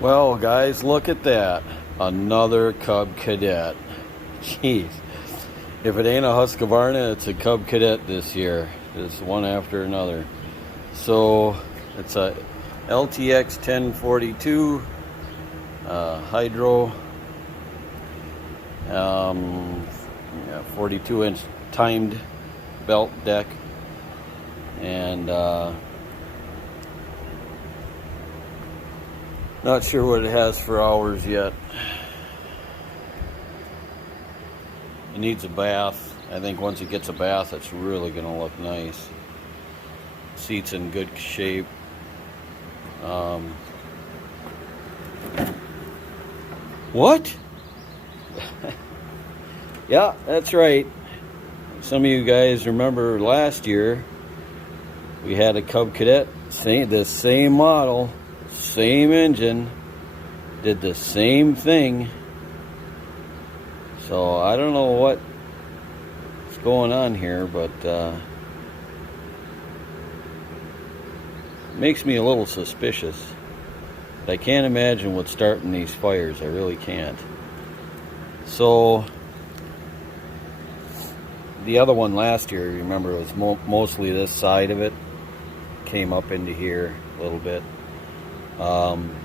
Well, guys, look at that. Another Cub Cadet. Jeez. If it ain't a Husqvarna, it's a Cub Cadet this year. Just one after another. So, it's a LTX1042 hydro. 42-inch timed belt deck. And not sure what it has for hours yet. It needs a bath. I think once it gets a bath, it's really going to look nice. Seat's in good shape. What? Yeah, that's right. Some of you guys remember last year we had a Cub Cadet, the same model, same engine, did the same thing. So I don't know what's going on here, but it makes me a little suspicious. But I can't imagine what's starting these fires. I really can't. So the other one last year, remember, it was mostly this side of it. Came up into here a little bit.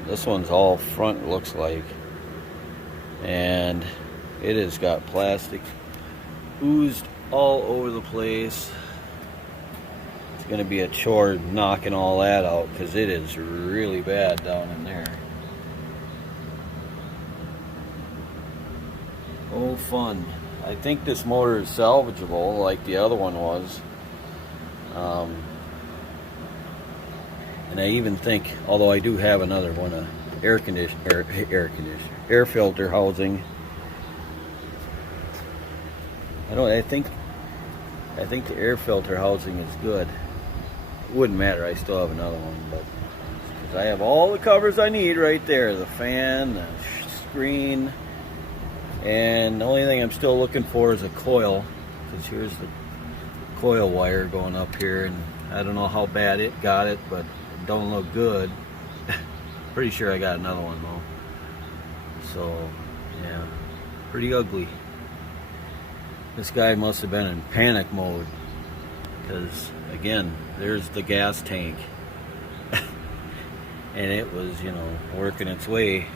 This one's all front, it looks like. And it has got plastic oozed all over the place. It's going to be a chore knocking all that out because it is really bad down in there. Oh, fun. I think this motor is salvageable like the other one was. And I even think, although I do have another one, air filter housing. I think the air filter housing is good. It wouldn't matter, I still have another one, but because I have all the covers I need right there, the fan, the screen, and the only thing I'm still looking for is a coil, because here's the coil wire going up here, and I don't know how bad it got it, but it don't look good. Pretty sure I got another one though. So yeah, pretty ugly. This guy must have been in panic mode, because again, there's the gas tank and it was, you know, working its way.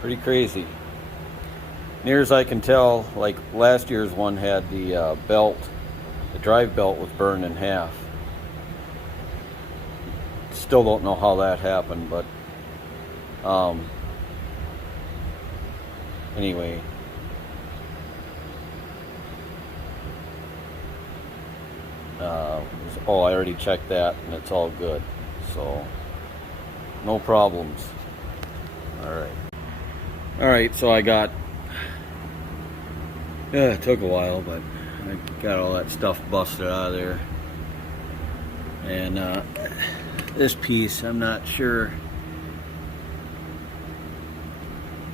Pretty crazy. Near as I can tell, like last year's one had the belt, the drive belt was burned in half. Still don't know how that happened, but anyway. Oh, I already checked that and it's all good, so no problems. Alright, so I got, it took a while, but I got all that stuff busted out of there. And this piece, I'm not sure,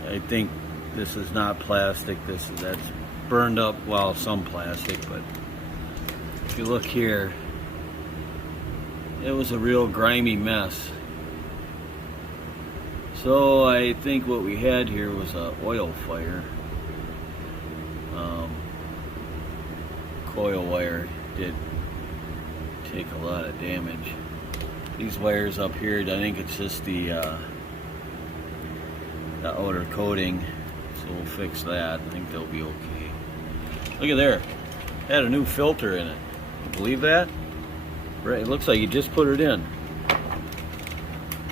I think this is not plastic, that's burned up, well, some plastic, but if you look here, it was a real grimy mess. So I think what we had here was a oil fire. Coil wire did take a lot of damage. These wires up here, I think it's just the outer coating, so we'll fix that. I think they'll be okay. Look at there, had a new filter in it. You believe that? Right, it looks like you just put it in.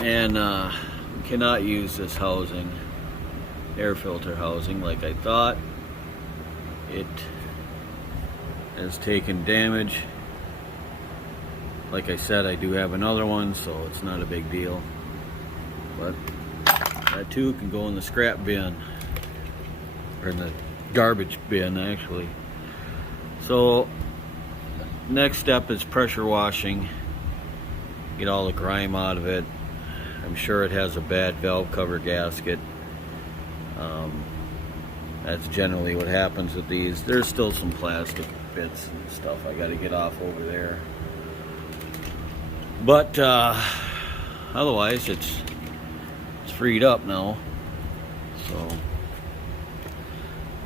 And we cannot use this housing, air filter housing, like I thought. It has taken damage. Like I said, I do have another one, so it's not a big deal. But that too can go in the scrap bin, or in the garbage bin actually. So next step is pressure washing, get all the grime out of it. I'm sure it has a bad valve cover gasket. That's generally what happens with these. There's still some plastic bits and stuff I got to get off over there. But otherwise it's freed up now. So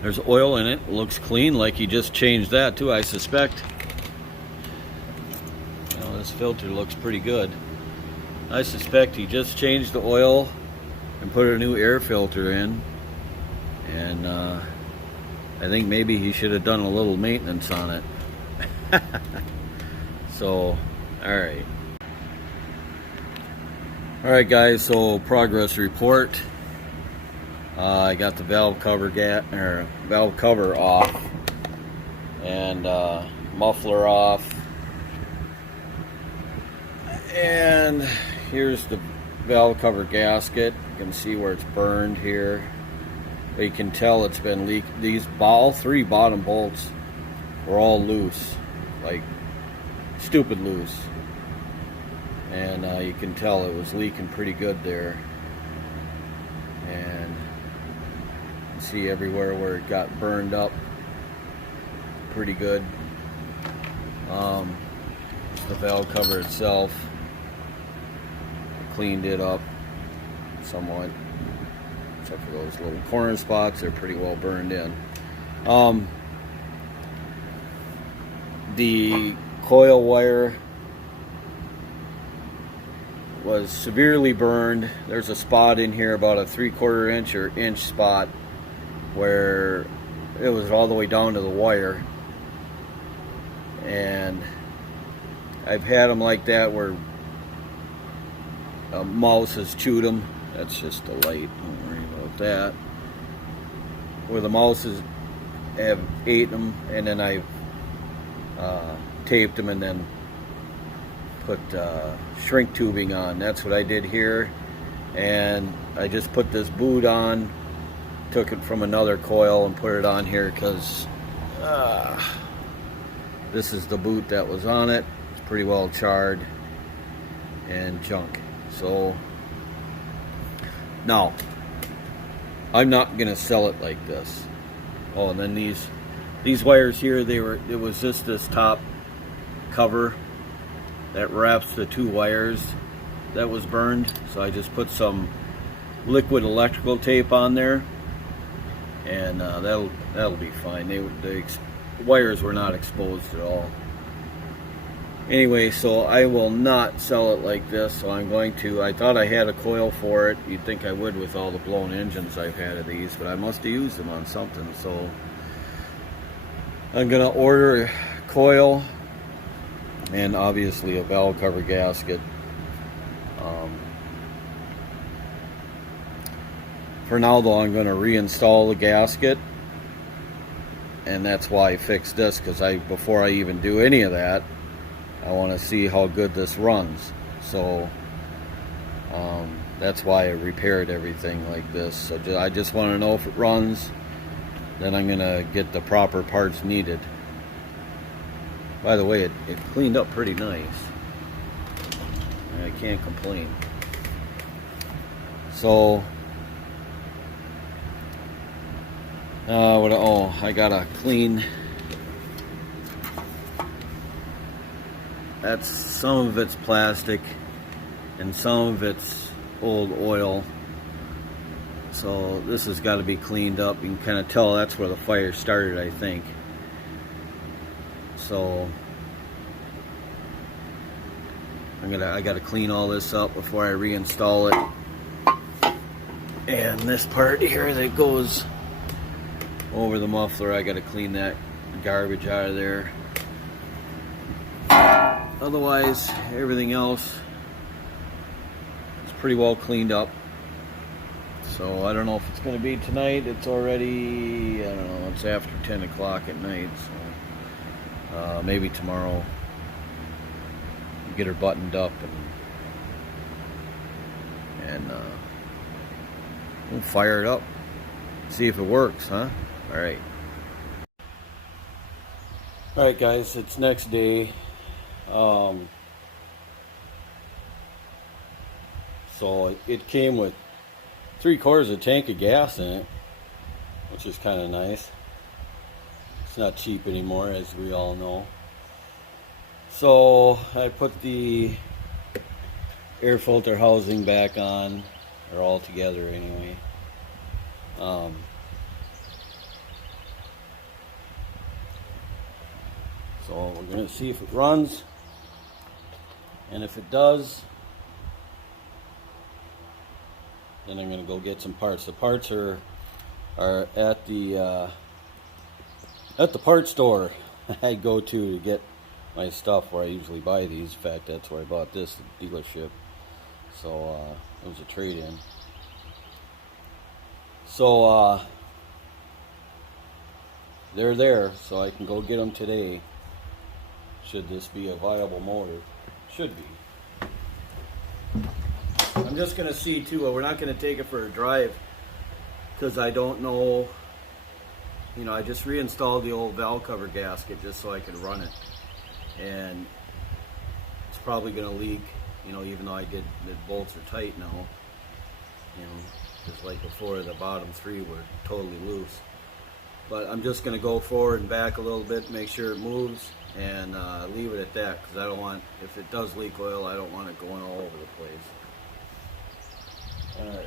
there's oil in it. Looks clean, like he just changed that too, I suspect. You know, this filter looks pretty good. I suspect he just changed the oil and put a new air filter in, and I think maybe he should have done a little maintenance on it. So, alright guys, so progress report. I got the valve cover off, and muffler off, and here's the valve cover gasket. You can see where it's burned here. You can tell it's been leaked. All three bottom bolts were all loose, like stupid loose, and you can tell it was leaking pretty good there. And you see everywhere where it got burned up pretty good. The valve cover itself, cleaned it up somewhat, except for those little corner spots. They're pretty well burned in. The coil wire was severely burned. There's a spot in here, about a 3/4 inch or inch spot, where it was all the way down to the wire. And I've had them like that where a mouse has chewed them. That's just a light, don't worry about that. Where the mouses have ate them, and then I've taped them and then put shrink tubing on. That's what I did here. And I just put this boot on, took it from another coil and put it on here, because this is the boot that was on it. It's pretty well charred and junk. So now I'm not gonna sell it like this. Oh, and then these wires here, it was just this top cover that wraps the two wires that was burned. So I just put some liquid electrical tape on there, and that'll be fine. The wires were not exposed at all. Anyway, so I will not sell it like this. So I'm going to, I thought I had a coil for it. You'd think I would with all the blown engines I've had of these, but I must have used them on something. So I'm gonna order a coil, and obviously a valve cover gasket. For now though, I'm going to reinstall the gasket, and that's why I fixed this, because before I even do any of that, I want to see how good this runs. So that's why I repaired everything like this. So I just want to know if it runs. Then I'm going to get the proper parts needed. By the way, it cleaned up pretty nice. I can't complain. So, I gotta clean. Some of it's plastic, and some of it's old oil. So this has got to be cleaned up. You can kind of tell that's where the fire started, I think. So I gotta clean all this up before I reinstall it. And this part here that goes over the muffler, I gotta clean that garbage out of there. Otherwise, everything else is pretty well cleaned up. So I don't know if it's going to be tonight. It's already, I don't know, it's after 10 o'clock at night. So maybe tomorrow, get her buttoned up, and we'll fire it up, see if it works, huh? Alright. Alright guys, it's next day. So it came with 3/4 of a tank of gas in it, which is kind of nice. It's not cheap anymore, as we all know. So I put the air filter housing back on, or all together anyway. So we're going to see if it runs, and if it does, then I'm going to go get some parts. The parts are at the parts store I go to get my stuff, where I usually buy these. In fact, that's where I bought this, the dealership. So it was a trade-in. So they're there, so I can go get them today. Should this be a viable motor? Should be. I'm just gonna see too. We're not gonna take it for a drive because I don't know. You know, I just reinstalled the old valve cover gasket just so I could run it, and it's probably gonna leak. You know, even though the bolts are tight now. You know, just like before, the bottom three were totally loose. But I'm just gonna go forward and back a little bit, make sure it moves, and leave it at that, because I don't want, if it does leak oil, I don't want it going all over the place. Alright.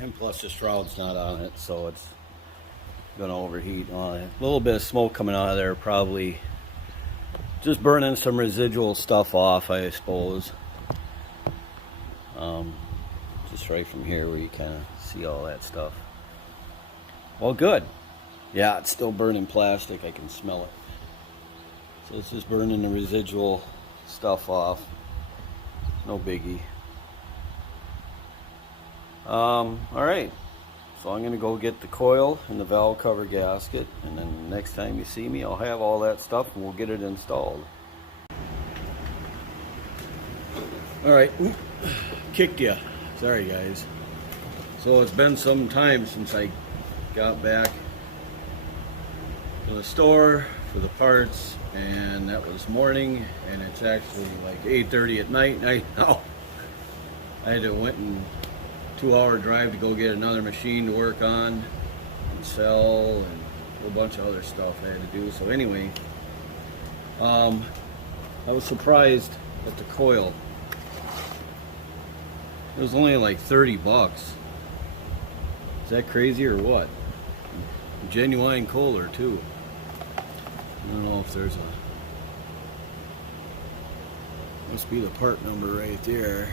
And plus the shroud's not on it, so it's gonna overheat on it. A little bit of smoke coming out of there, probably just burning some residual stuff off, I suppose. Just right from here where you kind of see all that stuff. Well, good. Yeah, it's still burning plastic. I can smell it. So it's just burning the residual stuff off. No biggie. Alright, so I'm going to go get the coil and the valve cover gasket, and then next time you see me, I'll have all that stuff and we'll get it installed. Alright, kicked ya. Sorry guys. So it's been some time since I got back to the store for the parts, and that was morning, and it's actually like 8:30 at night now. I had to went and 2-hour drive to go get another machine to work on and sell, and a whole bunch of other stuff I had to do. So anyway, I was surprised at the coil. It was only like 30 bucks. Is that crazy or what? Genuine Kohler too. I don't know if there's a, must be the part number right there.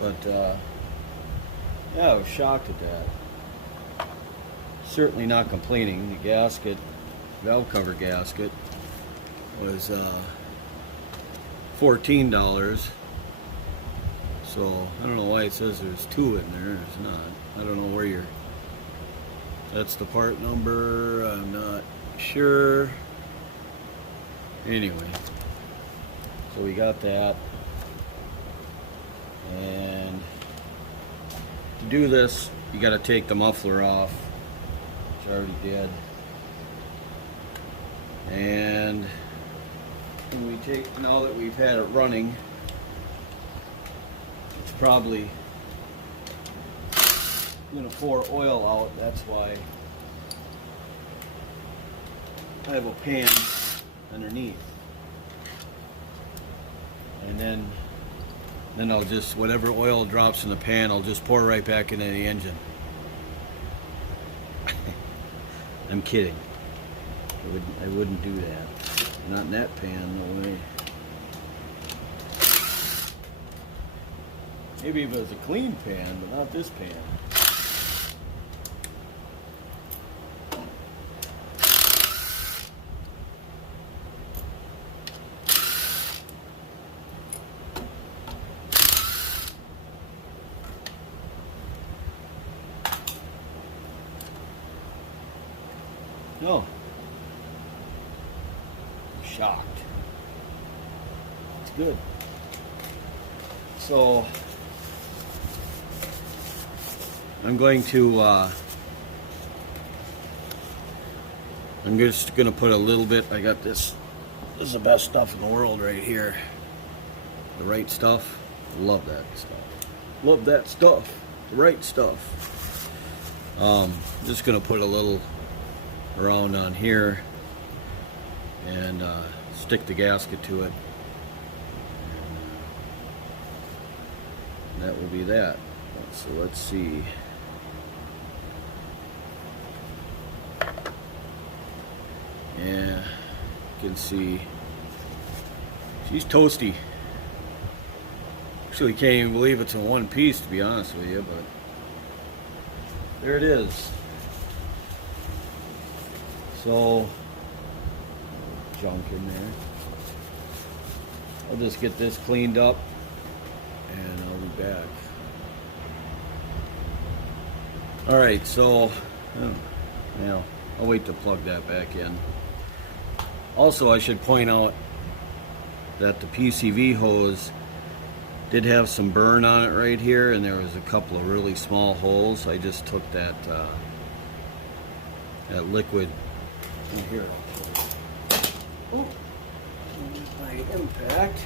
But yeah, I was shocked at that. Certainly not complaining. The gasket, valve cover gasket, was $14. So I don't know why it says there's 2 in there. There's not. I don't know where you're. That's the part number. I'm not sure. Anyway, so we got that. And to do this, you got to take the muffler off, which I already did. And when we take, now that we've had it running, it's probably going to pour oil out. That's why I have a pan underneath. And then I'll just, whatever oil drops in the pan, I'll just pour right back into the engine. I'm kidding. I wouldn't do that. Not in that pan, no way. Maybe if it was a clean pan, but not this pan. No. I'm shocked. It's good. So I'm going to I'm just gonna put a little bit. I got this. This is the best stuff in the world right here. The right stuff. Love that stuff. Love that stuff. The right stuff. Just gonna put a little around on here and stick the gasket to it. And that will be that. So let's see. Yeah, you can see she's toasty. Actually, can't even believe it's in one piece, to be honest with you, but there it is. So, junk in there. I'll just get this cleaned up and I'll be back. Alright, so, yeah, I'll wait to plug that back in. Also, I should point out that the PCV hose did have some burn on it right here, and there was a couple of really small holes. I just took that that liquid in here. Oh, my impact.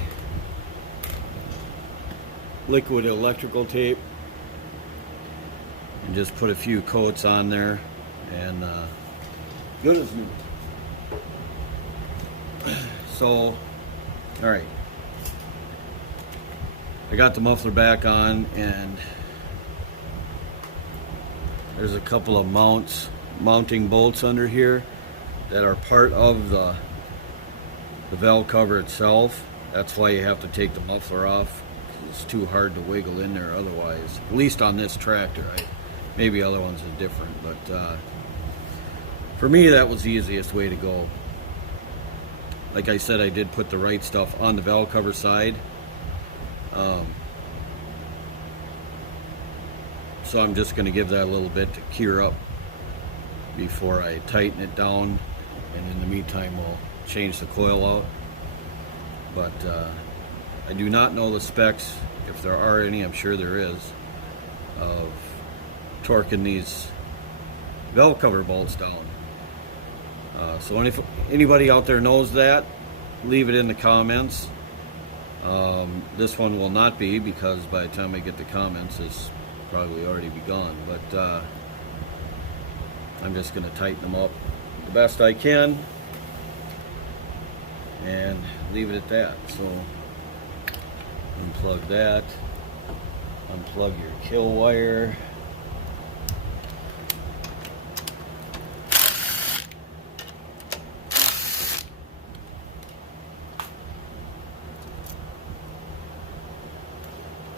Liquid electrical tape, and just put a few coats on there, and good as new. So, alright, I got the muffler back on, and there's a couple of mounting bolts under here that are part of the valve cover itself. That's why you have to take the muffler off. It's too hard to wiggle in there otherwise, at least on this tractor. Maybe other ones are different, but for me that was the easiest way to go. Like I said, I did put the right stuff on the valve cover side. So I'm just going to give that a little bit to cure up before I tighten it down, and in the meantime we'll change the coil out. But I do not know the specs, if there are any. I'm sure there is, of torquing these valve cover bolts down. So if anybody out there knows that, leave it in the comments. This one will not be, because by the time I get the comments, it's probably already be gone. But I'm just going to tighten them up the best I can and leave it at that. So unplug that, unplug your kill wire.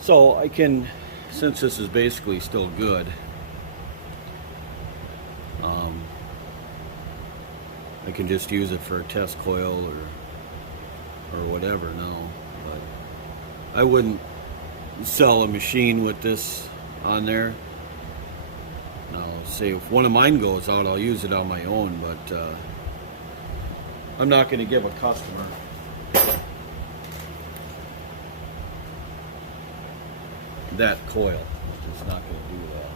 So I can, since this is basically still good, I can just use it for a test coil or whatever now. But I wouldn't sell a machine with this on there. Now, say if one of mine goes out, I'll use it on my own, but I'm not going to give a customer that coil. It's not going to do that.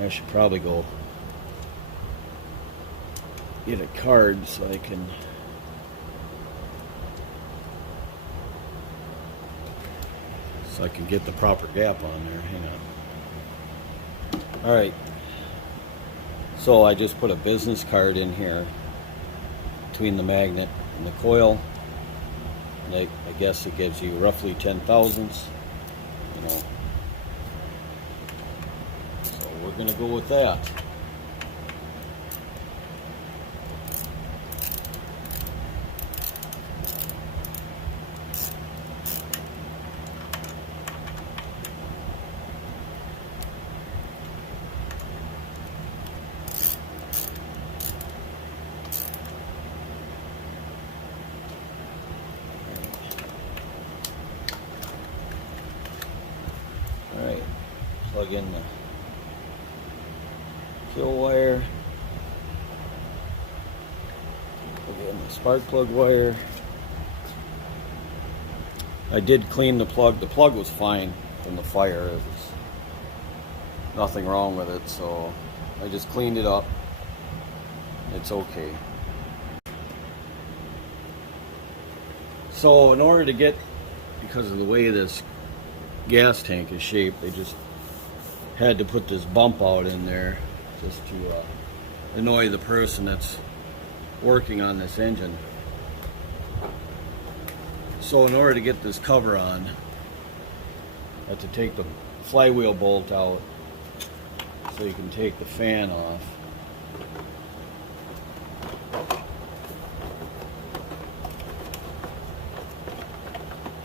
I should probably go get a card so I can get the proper gap on there. Hang on. Alright, so I just put a business card in here between the magnet and the coil, and I guess it gives you roughly 10 thousandths, you know. So we're going to go with that. plug in the kill wire, plug in the spark plug wire. I did clean the plug. The plug was fine from the fire. There was nothing wrong with it, so I just cleaned it up. It's okay. So in order to get, because of the way this gas tank is shaped, they just had to put this bump out in there just to annoy the person that's working on this engine. So in order to get this cover on, I have to take the flywheel bolt out so you can take the fan off.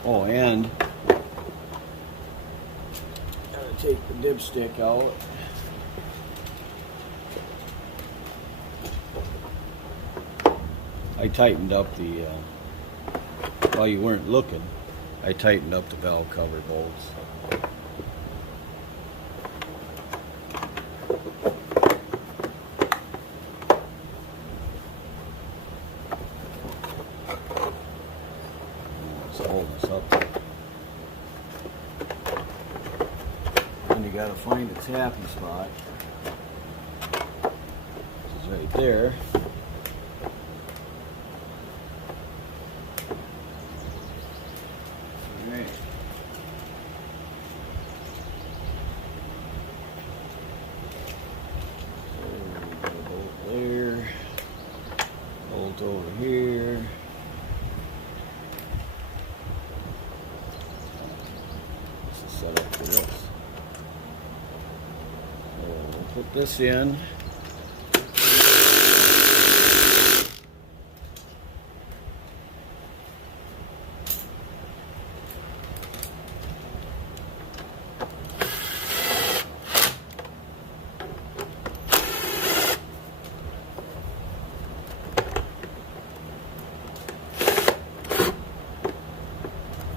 Oh, and gotta take the dipstick out. I tightened up the, while you weren't looking, I tightened up the valve cover bolts. It's holding us up. And you gotta find its happy spot, which is right there. Over here. This is set up for this. So we'll put this in.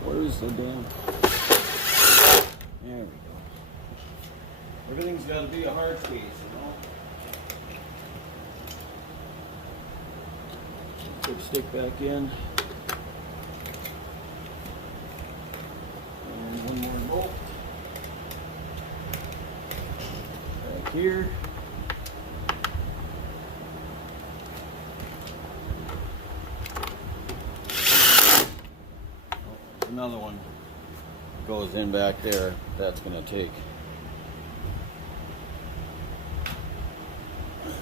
Where's the damn? There we go. Everything's got to be a hard case, you know. Put stick back in. And one more bolt. Back here. Another one goes in back there. That's going to take. It's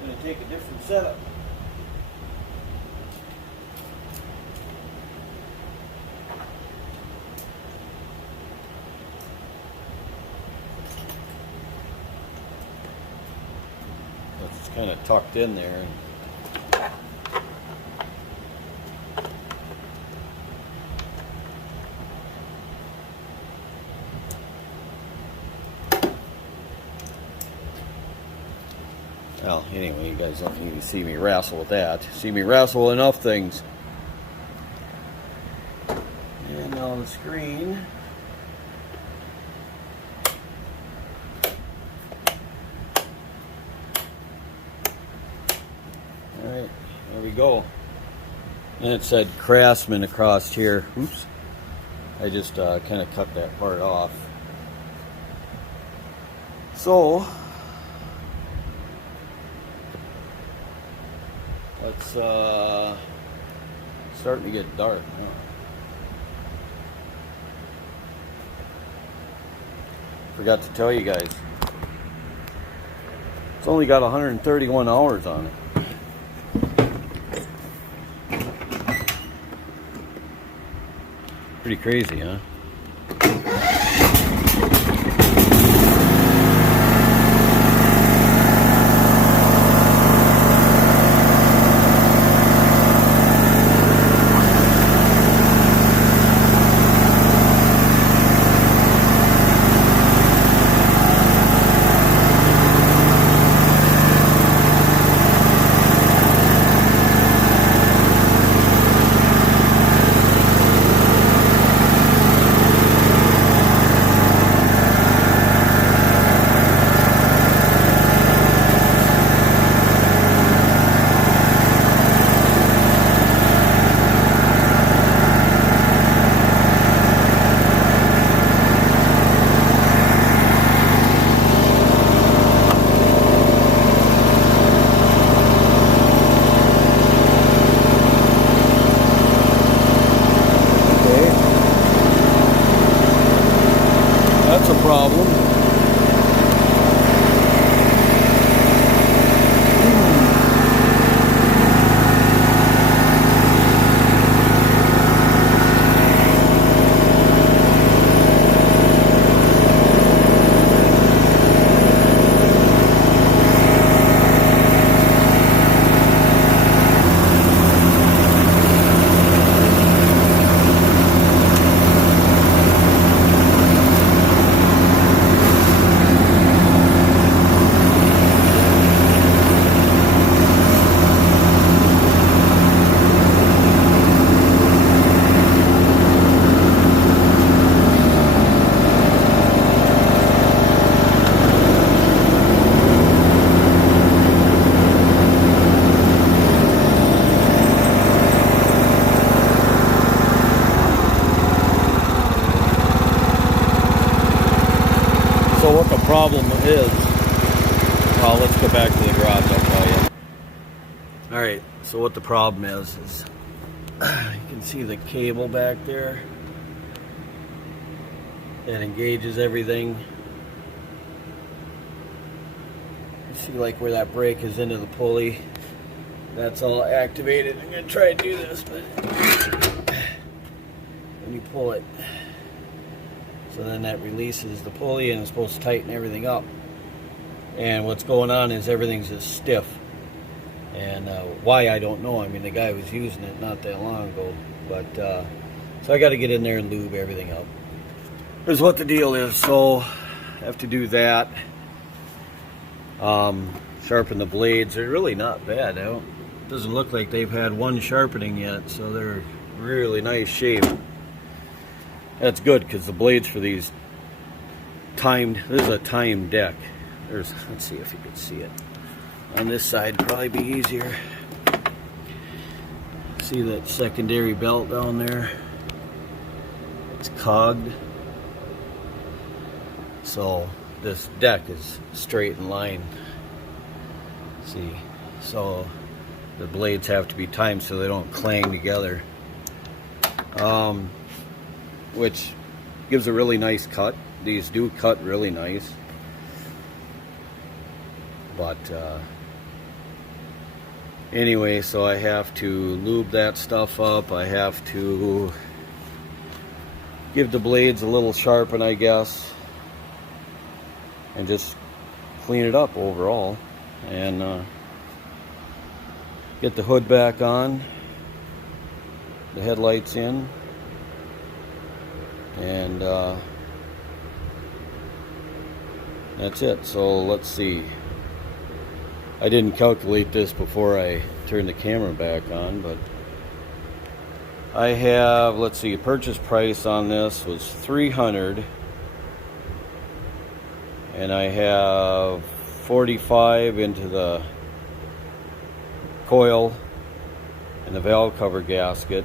going to take a different setup. It's kind of tucked in there. Well, anyway, you guys don't need to see me wrestle with that. See me wrestle with enough things. And now the screen. Alright, there we go. And it said Craftsman across here. Oops. I just kind of cut that part off. So, it's starting to get dark now. Forgot to tell you guys, it's only got 131 hours on it. Pretty crazy, huh? that's a problem. So what the problem is, well, let's go back to the garage, I'll tell you. Alright, so what the problem is you can see the cable back there that engages everything. You see like where that brake is into the pulley. That's all activated. I'm going to try to do this, but when you pull it, so then that releases the pulley and it's supposed to tighten everything up. And what's going on is everything's just stiff. And why, I don't know. I mean, the guy was using it not that long ago. But so I got to get in there and lube everything up. Here's what the deal is. So I have to do that. Sharpen the blades. They're really not bad. Doesn't look like they've had one sharpening yet. So they're really nice shape. That's good because the blades for these this is a timed deck. Let's see if you can see it. On this side, probably be easier. See that secondary belt down there? It's cogged. So this deck is straight in line. See, so the blades have to be timed so they don't clang together. Which gives a really nice cut. These do cut really nice. But anyway, so I have to lube that stuff up. I have to give the blades a little sharpen, I guess, and just clean it up overall, and get the hood back on, the headlights in, and that's it. So let's see. I didn't calculate this before I turned the camera back on, but I have, let's see, purchase price on this was $300, and I have $45 into the coil and the valve cover gasket.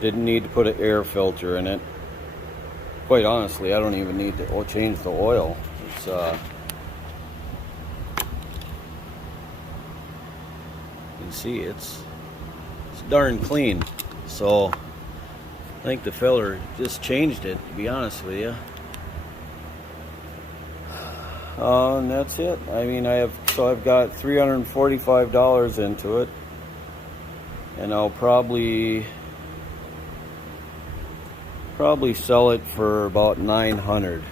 Didn't need to put an air filter in it. Quite honestly, I don't even need to change the oil. It's you can see it's darn clean. So I think the filler just changed it, to be honest with you. And that's it. I mean, I've got $345 into it, and I'll probably sell it for about $900.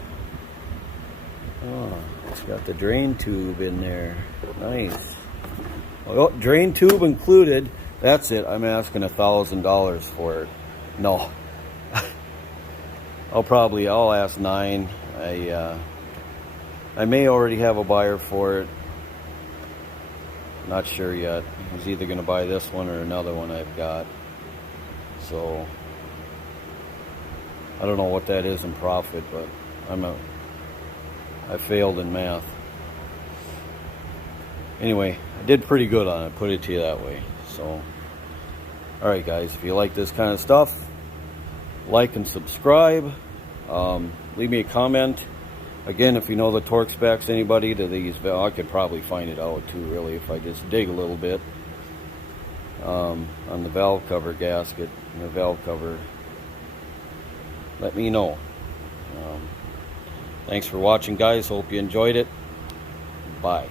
Oh, it's got the drain tube in there. Nice. Oh, drain tube included. That's it. I'm asking $1,000 for it. No. I'll ask $900. I may already have a buyer for it. Not sure yet. He's either going to buy this one or another one I've got. So I don't know what that is in profit, but I failed in math. Anyway, I did pretty good on it, put it to you that way. So, alright guys, if you like this kind of stuff, like and subscribe. Leave me a comment. Again, if you know the torque specs, anybody to these, I could probably find it out too, really, if I just dig a little bit. On the valve cover gasket and the valve cover, let me know. Thanks for watching, guys. Hope you enjoyed it. Bye.